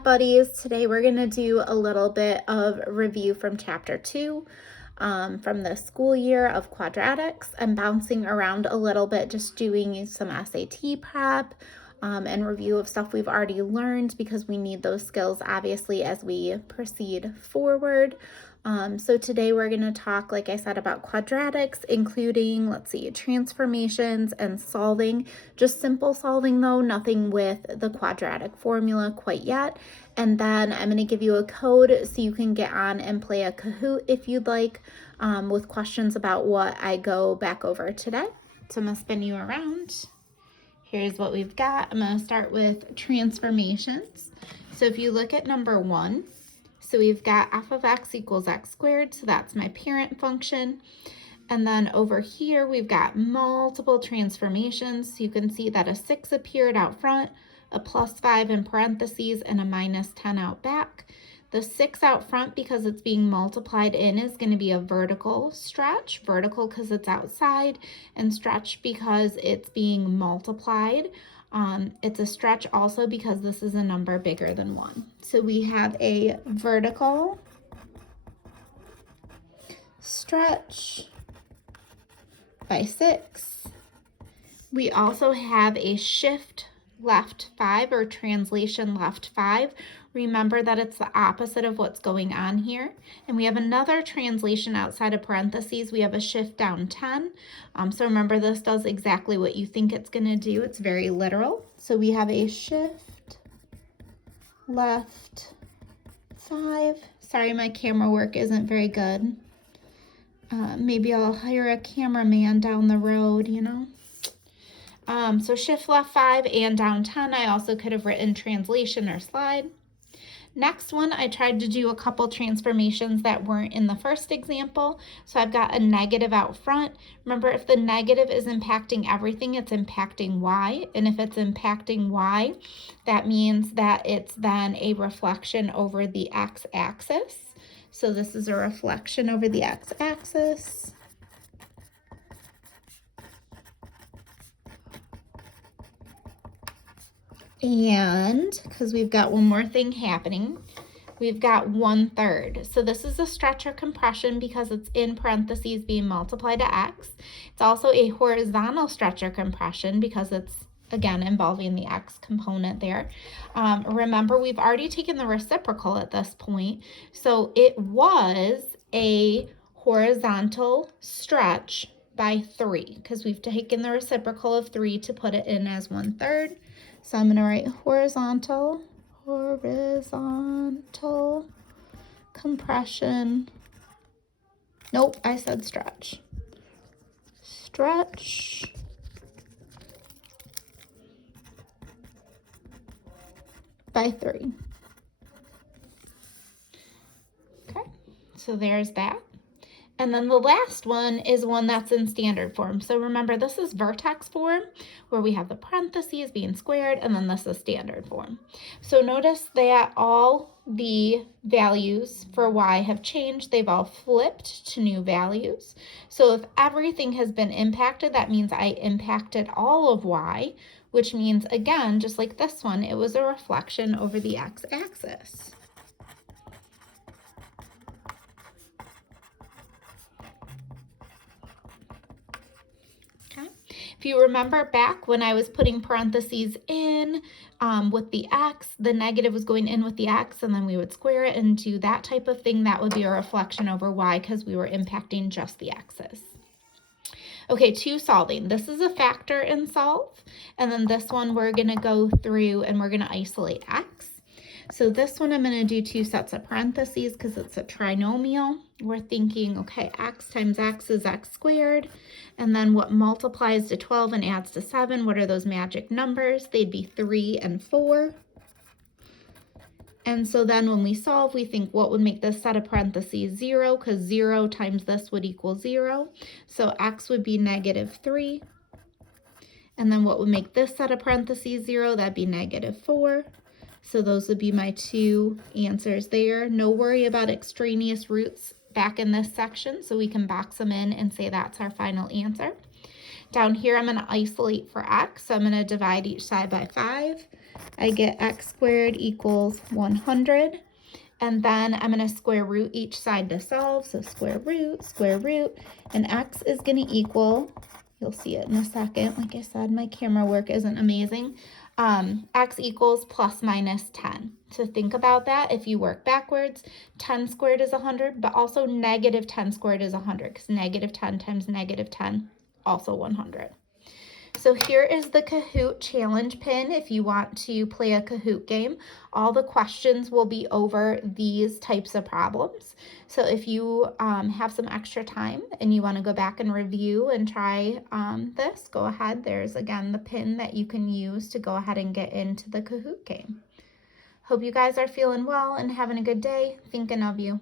math buddies. Today we're going to do a little bit of review from chapter 2 from the school year of quadratics. I'm bouncing around a little bit, just doing some SAT prep and review of stuff we've already learned because we need those skills obviously as we proceed forward. So today we're going to talk, like I said, about quadratics, including, let's see, transformations and solving. Just simple solving though, nothing with the quadratic formula quite yet. And then I'm going to give you a code so you can get on and play a Kahoot if you'd like, with questions about what I go back over today. So I'm going to spin you around. Here's what we've got. I'm going to start with transformations. So if you look at number 1, so we've got f of x equals x squared, so that's my parent function. And then over here, we've got multiple transformations. So you can see that a 6 appeared out front, a plus 5 in parentheses, and a minus 10 out back. The 6 out front, because it's being multiplied in, is going to be a vertical stretch. Vertical because it's outside, and stretch because it's being multiplied. It's a stretch also because this is a number bigger than 1. So we have a vertical stretch by 6. We also have a shift left 5 or translation left 5. Remember that it's the opposite of what's going on here. And we have another translation outside of parentheses. We have a shift down 10. So remember, this does exactly what you think it's going to do. It's very literal. So we have a shift left 5. Sorry, my camera work isn't very good. Maybe I'll hire a cameraman down the road, you know. So shift left 5 and down 10. I also could have written translation or slide. Next one, I tried to do a couple transformations that weren't in the first example. So I've got a negative out front. Remember, if the negative is impacting everything, it's impacting y. And if it's impacting y, that means that it's then a reflection over the x-axis. So this is a reflection over the x-axis. And because we've got one more thing happening, we've got 1/3. So this is a stretch or compression because it's in parentheses being multiplied to x. It's also a horizontal stretch or compression because it's, again, involving the x component there. Remember, we've already taken the reciprocal at this point. So it was a horizontal stretch by 3 because we've taken the reciprocal of 3 to put it in as 1/3. So I'm going to write horizontal compression. Nope, I said stretch. Stretch by 3. Okay, so there's that. And then the last one is one that's in standard form. So remember, this is vertex form where we have the parentheses being squared, and then this is standard form. So notice that all the values for y have changed. They've all flipped to new values. So if everything has been impacted, that means I impacted all of y, which means, again, just like this one, it was a reflection over the x-axis. If you remember back when I was putting parentheses in with the x, the negative was going in with the x, and then we would square it and do that type of thing. That would be a reflection over y because we were impacting just the x's. Okay, 2 solving. This is a factor in solve, and then this one we're going to go through and we're going to isolate x. So this one I'm going to do 2 sets of parentheses because it's a trinomial. We're thinking, okay, x times x is x squared. And then what multiplies to 12 and adds to 7, what are those magic numbers? They'd be 3 and 4. And so then when we solve, we think what would make this set of parentheses 0, because 0 times this would equal 0. So x would be -3. And then what would make this set of parentheses 0? That'd be -4. So those would be my 2 answers there. No worry about extraneous roots back in this section, so we can box them in and say that's our final answer. Down here, I'm going to isolate for x, so I'm going to divide each side by 5. I get x squared equals 100. And then I'm going to square root each side to solve. So square root, and x is going to equal, you'll see it in a second. Like I said, my camera work isn't amazing. X equals plus minus 10. So think about that. If you work backwards, 10 squared is 100, but also negative 10 squared is 100, because negative 10 times negative 10, also 100. So here is the Kahoot challenge pin if you want to play a Kahoot game. All the questions will be over these types of problems. So if you have some extra time and you want to go back and review and try this, go ahead. There's, again, the pin that you can use to go ahead and get into the Kahoot game. Hope you guys are feeling well and having a good day. Thinking of you.